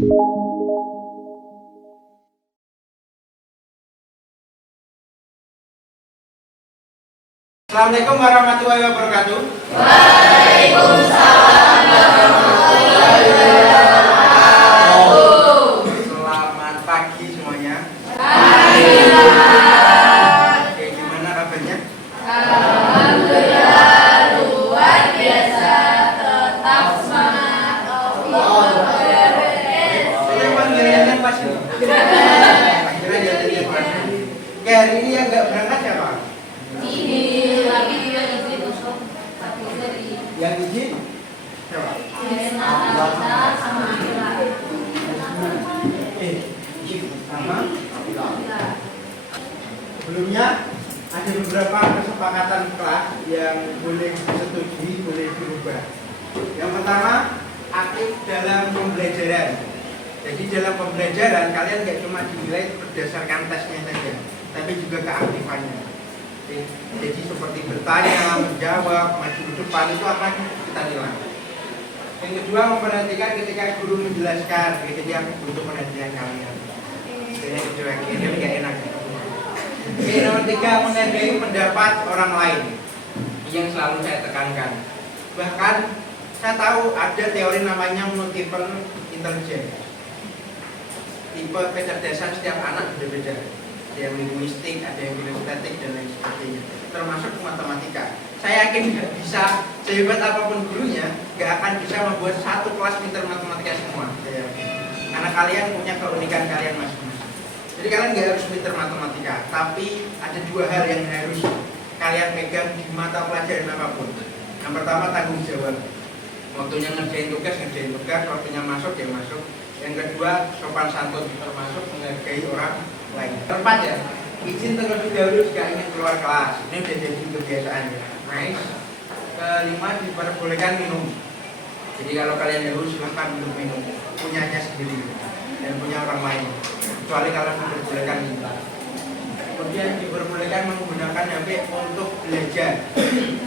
Assalamualaikum warahmatullahi wabarakatuh. Waalaikumsalam warahmatullahi wabarakatuh. Selamat pagi semuanya. Alhamdulillah. Oke, gimana kabarnya? Alhamdulillah luar biasa, tetap semangat. Allah beres. Saya panggilannya pas itu. Panggilan ya tadi Pak. Oke, hari ini yang nggak berangkat siapa? Ini lagi dia izin usuk tapi dari Yang izin siapa? sama Sama. Sebelumnya ada beberapa kesepakatan kelas yang boleh disetujui, boleh dirubah. Yang pertama, aktif dalam pembelajaran. Jadi dalam pembelajaran kalian nggak cuma dinilai berdasarkan tesnya saja, tapi juga keaktifannya. Jadi seperti bertanya, menjawab, maju ke depan itu akan kita nilai. Yang kedua, memperhatikan ketika guru menjelaskan, jadi aku butuh perhatian kalian. Ini kecuali ini nggak enak. Oke, nomor tiga, menghargai pendapat orang lain yang selalu saya tekankan. Bahkan saya tahu ada teori namanya multiple intelligence. Tipe kecerdasan setiap anak berbeda. Ada yang linguistik, ada yang kinestetik dan lain sebagainya. Termasuk matematika. Saya yakin nggak bisa sehebat apapun gurunya, nggak akan bisa membuat satu kelas pintar matematika semua. Karena kalian punya keunikan kalian masing-masing. Jadi kalian nggak harus pintar matematika, tapi ada dua hal yang harus kalian pegang di mata pelajaran apapun. Yang pertama, tanggung jawab. Waktunya ngerjain tugas, waktunya masuk, ya masuk. Yang kedua, sopan santun, termasuk menghargai orang lain. Keempat ya, izin terlebih dahulu jika ingin keluar kelas. Ini udah jadi kebiasaan ya. Nice. Kelima, diperbolehkan minum. Jadi kalau kalian haus, silahkan minum. Punyanya sendiri dan punya orang lain. Kecuali kalau diperbolehkan minta. Kemudian diperbolehkan menggunakan HP untuk belajar.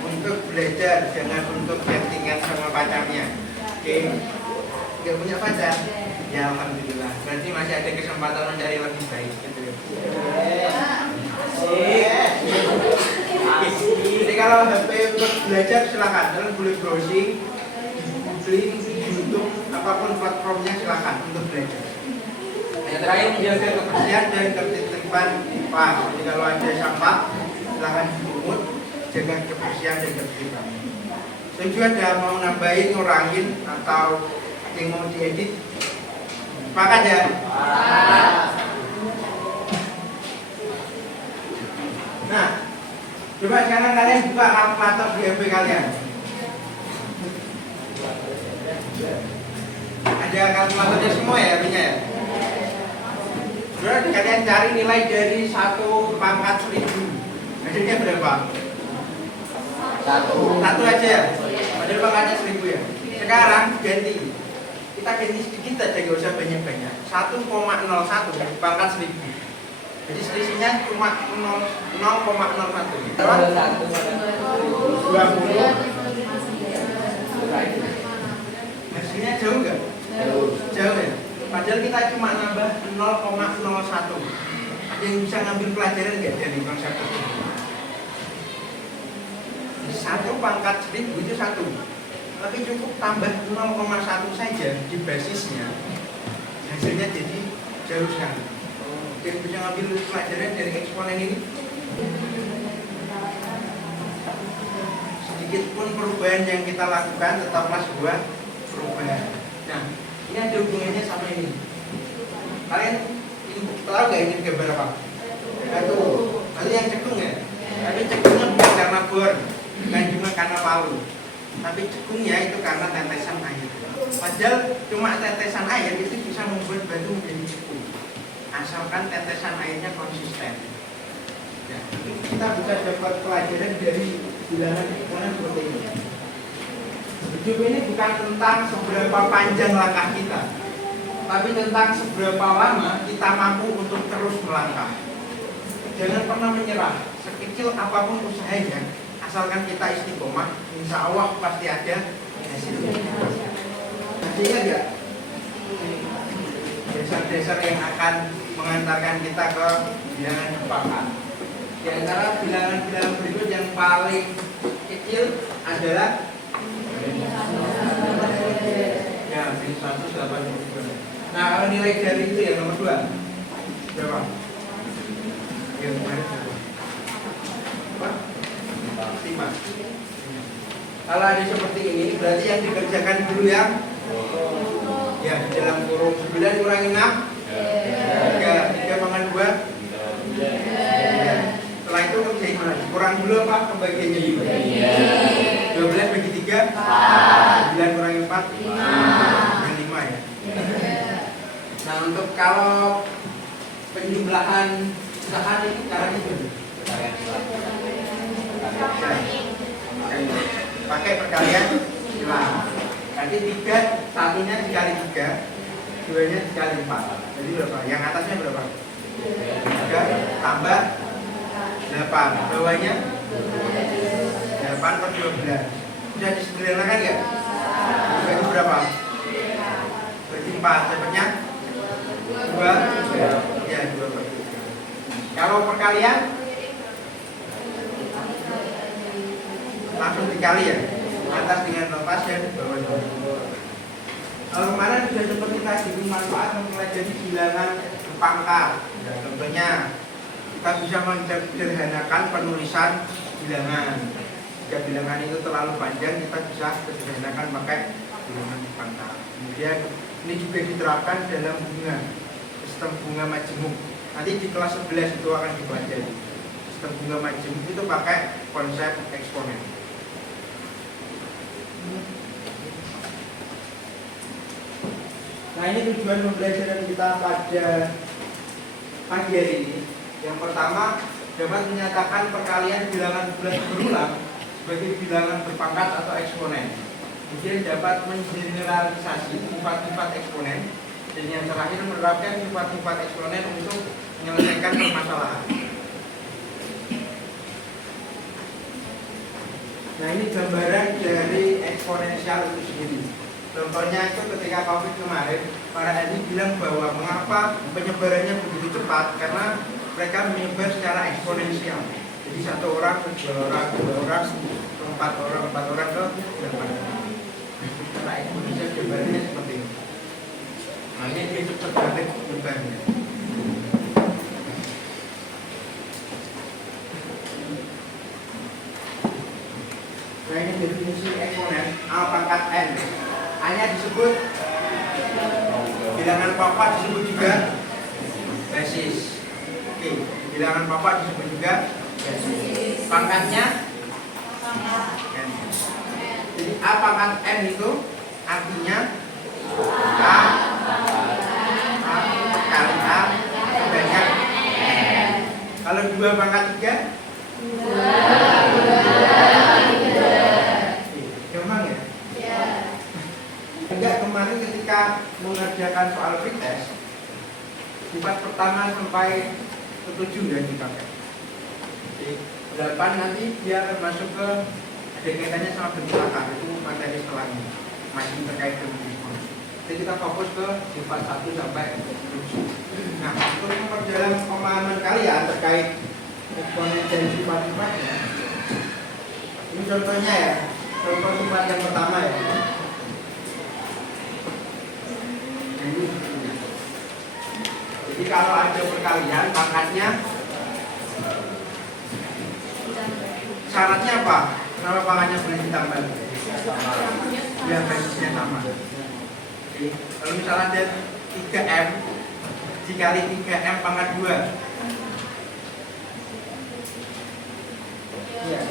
Untuk belajar, jangan untuk chattingan sama pacarnya. Oke, nggak punya pacar? Ya alhamdulillah. Berarti masih ada kesempatan mencari lebih baik. Gitu ya. Jadi kalau HP untuk belajar silakan. Kalian boleh browsing, googling, YouTube, apapun platformnya silakan untuk belajar. Yang terakhir, menjaga kebersihan dan ketertiban di kelas. Jadi kalau ada sampah, silakan dipungut, jaga kebersihan dan ketertiban. Setuju ada mau nambahin, ngurangin, atau yang mau diedit? Sepakat ya? Nah, coba sekarang kalian buka kalkulator di HP kalian. Ada kalkulatornya semua ya HP-nya ya? Berarti kalian cari nilai dari 1 pangkat 1000. Hasilnya berapa? Satu aja ya? Padahal pangkatnya 1000 ya? Sekarang ganti. Kita ganti sedikit aja, gak usah banyak-banyak. 1,01 pangkat 1000. Jadi selisihnya cuma 0,01. 20. Hasilnya jauh nggak? Jauh ya? Padahal kita cuma nambah 0,01. Ada yang bisa ngambil pelajaran nggak dari konsep itu? 1 pangkat 1000 itu 1. Tapi cukup tambah 0,1 saja di basisnya. Hasilnya jadi jauh sekali. Dan bisa ngambil pelajaran dari eksponen ini. Sedikit pun perubahan yang kita lakukan tetaplah sebuah perubahan. Nah, ini ada hubungannya sama ini. Kalian tahu nggak ini gambar apa? Batu. Batu yang cekung ya? Tapi cekungnya bukan karena bor, bukan cuma karena palu. Tapi cekungnya itu karena tetesan air. Padahal cuma tetesan air itu bisa membuat batu menjadi cekung. Asalkan tetesan airnya konsisten. Ya, kita bisa dapat pelajaran dari bilangan eksponen seperti ini. Hidup ini bukan tentang seberapa panjang langkah kita, tapi tentang seberapa lama kita mampu untuk terus melangkah. Jangan pernah menyerah, sekecil apapun usahanya, asalkan kita istiqomah, insya Allah pasti ada hasilnya. Hasilnya enggak? dasar-dasar yang akan mengantarkan kita ke bilangan berpangkat. Di antara bilangan-bilangan berikut yang paling kecil adalah ya, B182. Nah, kalau nilai dari itu ya nomor 2 berapa? Ya, kemarin berapa? 5. Kalau ada seperti ini, berarti yang dikerjakan dulu yang ya, di dalam kurung 9 kurangi 6 3 pangkat 2 ya. Setelah itu kerjain mana? Kurang dulu apa pembagiannya dulu? 12 bagi 3 9 kurangi 4 yang 5 ya. Nah, untuk kalau penjumlahan usaha ini caranya gimana? Pakai perkalian silang. Nanti 3 satunya dikali 3, 2-nya dikali 4. Jadi berapa? Yang atasnya berapa? 3 tambah 8. Bawahnya 8 per 12. Bisa disederhanakan ya? Bagi berapa? Bagi 4. Dapatnya 2. Ya, 2 per 3. Kalau perkalian langsung dikali ya, atas dengan lepas dan bawahnya. Kalau kemarin sudah seperti tadi manfaat mempelajari bilangan berpangkat. Ya, contohnya kita bisa menyederhanakan penulisan bilangan. Jika bilangan itu terlalu panjang, kita bisa sederhanakan pakai bilangan berpangkat. Kemudian ini juga diterapkan dalam bunga, sistem bunga majemuk. Nanti di kelas 11 itu akan dipelajari. Sistem bunga majemuk itu pakai konsep eksponen. Nah, ini tujuan pembelajaran kita pada pagi hari ini. Yang pertama, dapat menyatakan perkalian bilangan bulat berulang sebagai bilangan berpangkat atau eksponen. Kemudian dapat mengeneralisasi sifat-sifat eksponen. Dan yang terakhir menerapkan sifat-sifat eksponen untuk menyelesaikan permasalahan. Nah, ini gambaran dari eksponensial itu sendiri. Contohnya itu ketika COVID kemarin, para ahli bilang bahwa mengapa penyebarannya begitu cepat, karena mereka menyebar secara eksponensial. Jadi 1 orang ke 2 orang, 2 orang ke 4 orang, 4 orang ke 8 orang. Secara eksponensial gambarannya seperti ini. Makanya dia cepat balik nyebarnya. Nah, ini definisi eksponen A pangkat N. A-nya disebut bilangan papa, disebut juga basis. Oke, bilangan papa disebut juga basis. Pangkatnya N. Jadi A pangkat N itu artinya A kali A sebanyak N. Kalau 2 pangkat 3 gampang ya? Enggak, kemarin ketika mengerjakan soal pretest, sifat pertama sampai ke 7 dan dipakai. Jadi 8 nanti dia akan masuk ke ada kaitannya sama bentuk akar, itu materi setelahnya masih terkait dengan respon. Jadi kita fokus ke sifat 1 sampai 7. Nah, untuk memperdalam pemahaman kalian terkait eksponen dan sifat-sifatnya, ini contohnya ya, contoh sifat yang pertama ya. Jadi kalau ada perkalian pangkatnya syaratnya apa? Kenapa pangkatnya boleh ditambah? Ya, basisnya sama. Jadi, kalau misalnya ada 3M dikali 3M pangkat 2. Ya,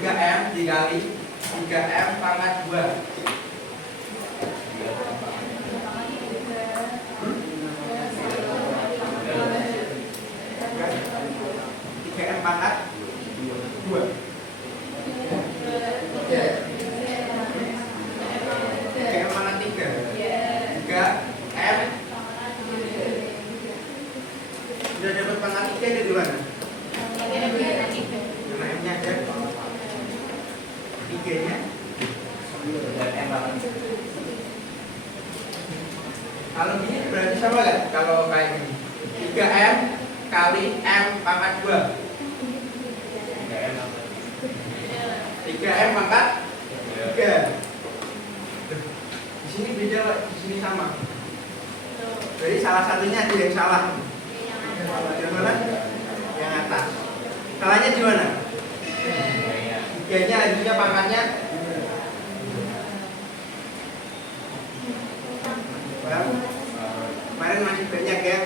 3M dikali 3M pangkat 2. 3M pangkat 2. 3M pangkat 3. 3M. Sudah dapat pangkat 3 dari mana? Karena M-nya ada 3-nya Kalau gini berarti sama nggak? Kalau kayak gini 3M kali M pangkat 2 3M pangkat 3. Di sini beda Pak, di sini sama. Jadi salah satunya ada yang salah. Yang mana? Yang atas. Salahnya di mana? 3-nya lanjutnya pangkatnya. Kemarin masih banyak yang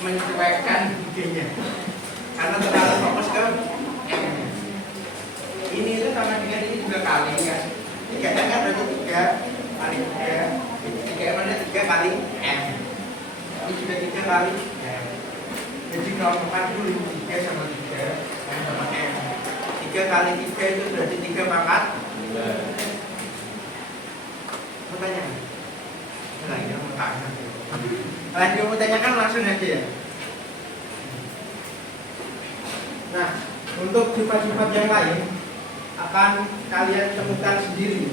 mencuekkan IG-nya karena terlalu fokus ke M-nya. Ini itu sama dengan ini juga kali kan. 3 M kan berarti 3 kali 3. 3 M ada 3 kali M. Ini juga 3 kali M. Jadi kalau makan dulu 3 sama 3 M sama M. 3 kali 3 itu berarti 3 pangkat. Pertanyaan. Nah, ini mau tanya. Kalau yang mau tanyakan langsung aja ya. Nah, untuk sifat-sifat yang lain akan kalian temukan sendiri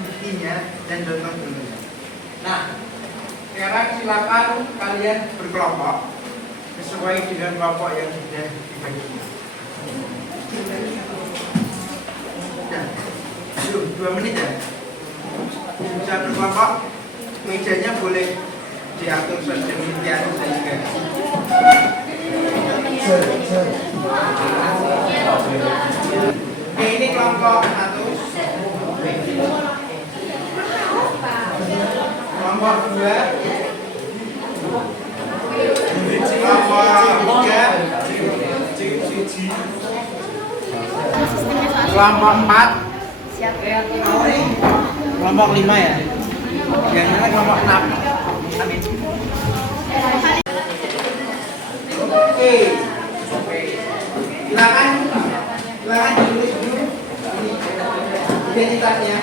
buktinya dan contoh-contohnya. Nah, sekarang silakan kalian berkelompok sesuai dengan kelompok yang sudah dibagi. Yuk, 2 menit ya. Bisa berkelompok, mejanya boleh diatur sedemikian sehingga. Oke, ini kelompok 1. Kelompok 2. Kelompok 3. Kelompok 4. Kelompok 5 ya. Yang mana kelompok 6. Oke. Silakan ditulis dulu ini identitasnya.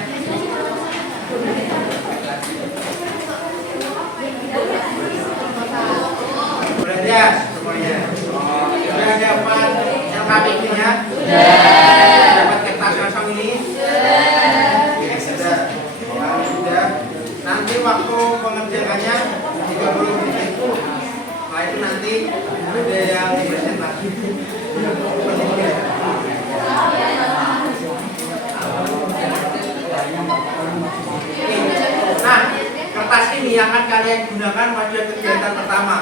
Sudah ada semuanya. Sudah dapat LKPG-nya? Dapat kertas kosong ini? Sudah. Kalau sudah, nanti waktu pengerjaannya 30 menit. Setelah itu nanti ada yang presentasi. Nah, kertas ini akan kalian gunakan pada kegiatan pertama.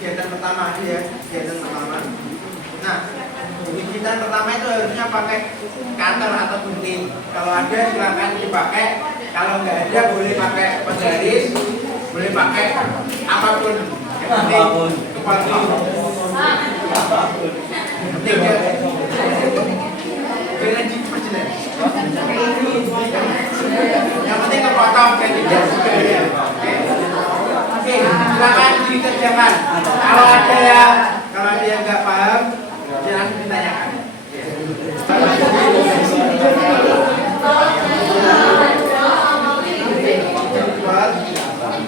Kegiatan pertama ya, kegiatan pertama. Nah, kegiatan pertama itu harusnya pakai cutter atau gunting. Kalau ada silakan dipakai. Kalau nggak ada boleh pakai penggaris, boleh pakai apapun. Apapun. Jangan diperjelas. Yang penting kepotong dan tidak sebagainya. Oke, silakan dikerjakan. Kalau ada yang nggak paham, jangan ditanyakan.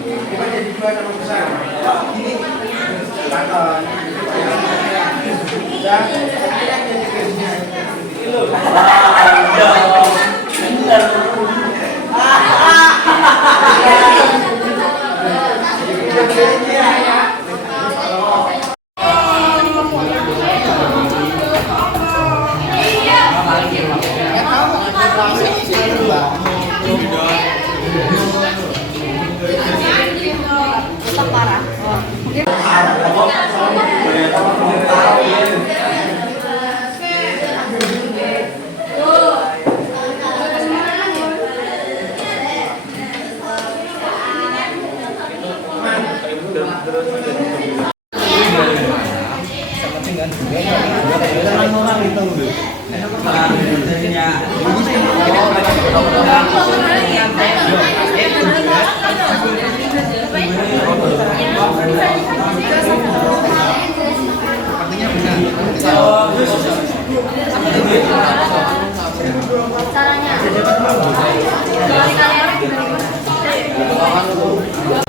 Kita jadi 2 sama besar. Ini kantor. Dan ada jadi garisnya.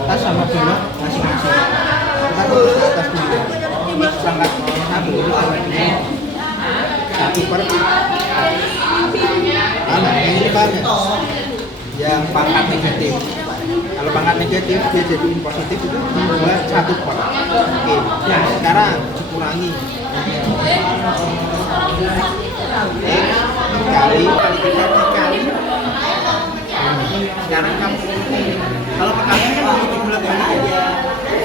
Tas sama bunga masing-masing. Kita tulis atas dulu. Ini perangkat satu per ini banyak yang pangkat negatif. Kalau pangkat negatif dia jadiin positif itu buat 1 per. Oke, ya sekarang dikurangi. Dikali dikali. Sekarang kamu kalau perkalian kan kamu dibulat balik aja.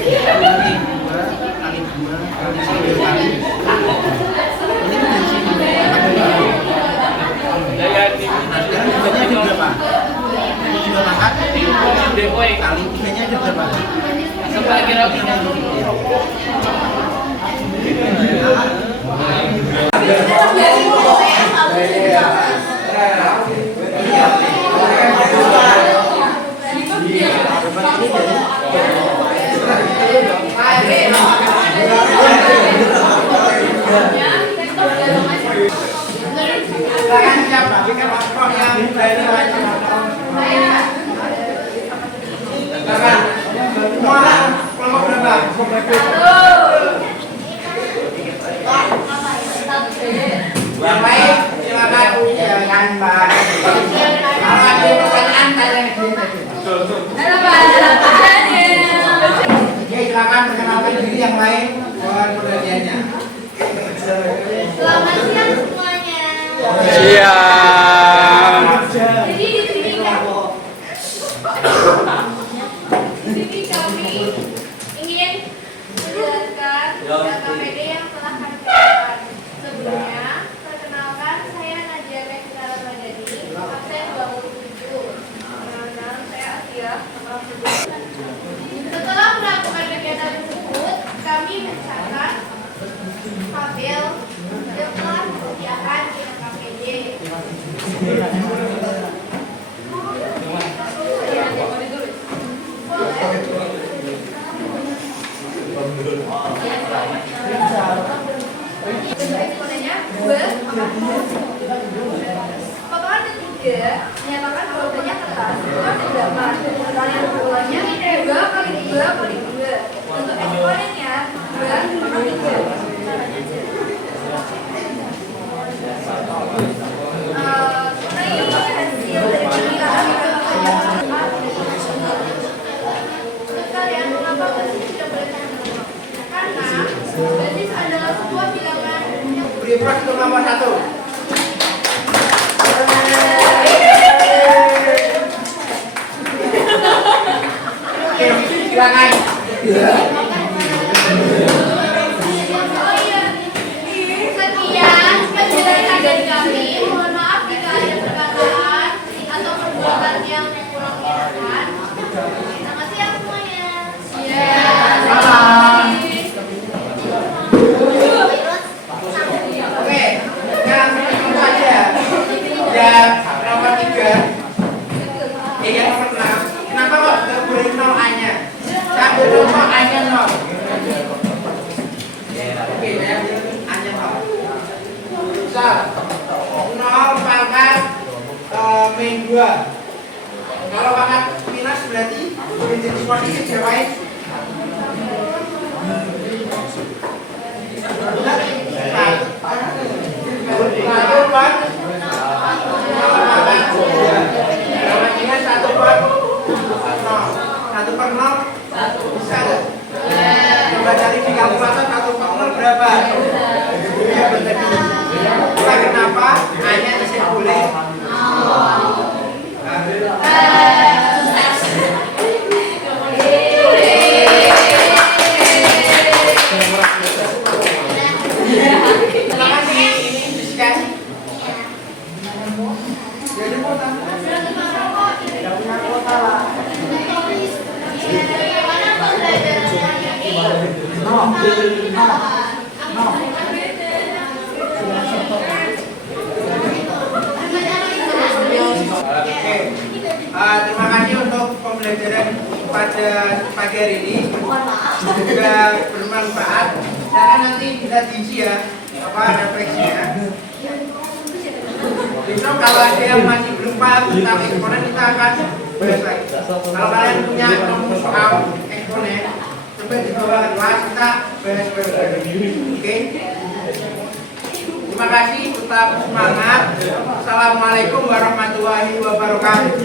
Kali 2 kali 2 kali 1 kali. Ini dari sini. Nah, sekarang jumlahnya ada berapa? Ini juga pangkat kali 3-nya ada berapa? Sampai kira-kira Silakan siapa? Bikin paspor yang dari wajib. Silakan. Semua kelompok berapa? Yang lain silakan. Jangan Mbak. Kalau ada pertanyaan tanya ke sini. Ya silakan perkenalkan diri yang lain buat perjanjiannya. Selamat siang semuanya. Siap. Jadi di sini kami ingin menjelaskan KPD yang telah kami lakukan. Sebelumnya, perkenalkan saya Nadia Mekara Madani, absen 27. Perkenalkan saya Asia, nomor 11. Setelah melakukan kegiatan tersebut, kami mencatat tabel yang telah disediakan di KPD. Eksponennya 2, potongan ketiga menyatakan bahwa banyak kertas itu ada 8. Kalian bulannya 2 kali 2 kali 2. Untuk eksponennya 2 kali 3. Kalian mengapa basis tidak boleh terhadap? Karena basis adalah sebuah bilangan yang Beri proses untuk nomor 1. Oke, silakan. Sekian penjelasan dari kami. Mohon maaf jika ada perkataan atau perbuatan yang kurang menyenangkan. Selamat siang semuanya. Oke, sekarang kita aja. Ya, nomor 3. Yang nomor 6. Kenapa kok nggak boleh 0 A-nya? Saya ambil contoh A-nya 0. Oke, saya ambil A-nya 0. Misal 0 pangkat min 2. Kalau pangkat minus berarti jadi positif ya, Pak? Satu per 0 bisa nggak? Coba cari di kalkulator 1/0 berapa? Kita kenapa hanya isi boleh? Silakan ini diskusi. Jadi kota. Tidak punya kota lah. Bagaimana pembelajaran hari ini? Oke. Terima kasih untuk pembelajaran pada pagi hari ini. Semoga bermanfaat. Silakan nanti kita diisi ya refleksinya. Besok kalau ada yang masih belum paham tentang eksponen kita akan bahas lagi. Kalau kalian punya soal eksponen, coba di bawah kelas kita bahas. Oke. Terima kasih, tetap semangat. Assalamualaikum warahmatullahi wabarakatuh.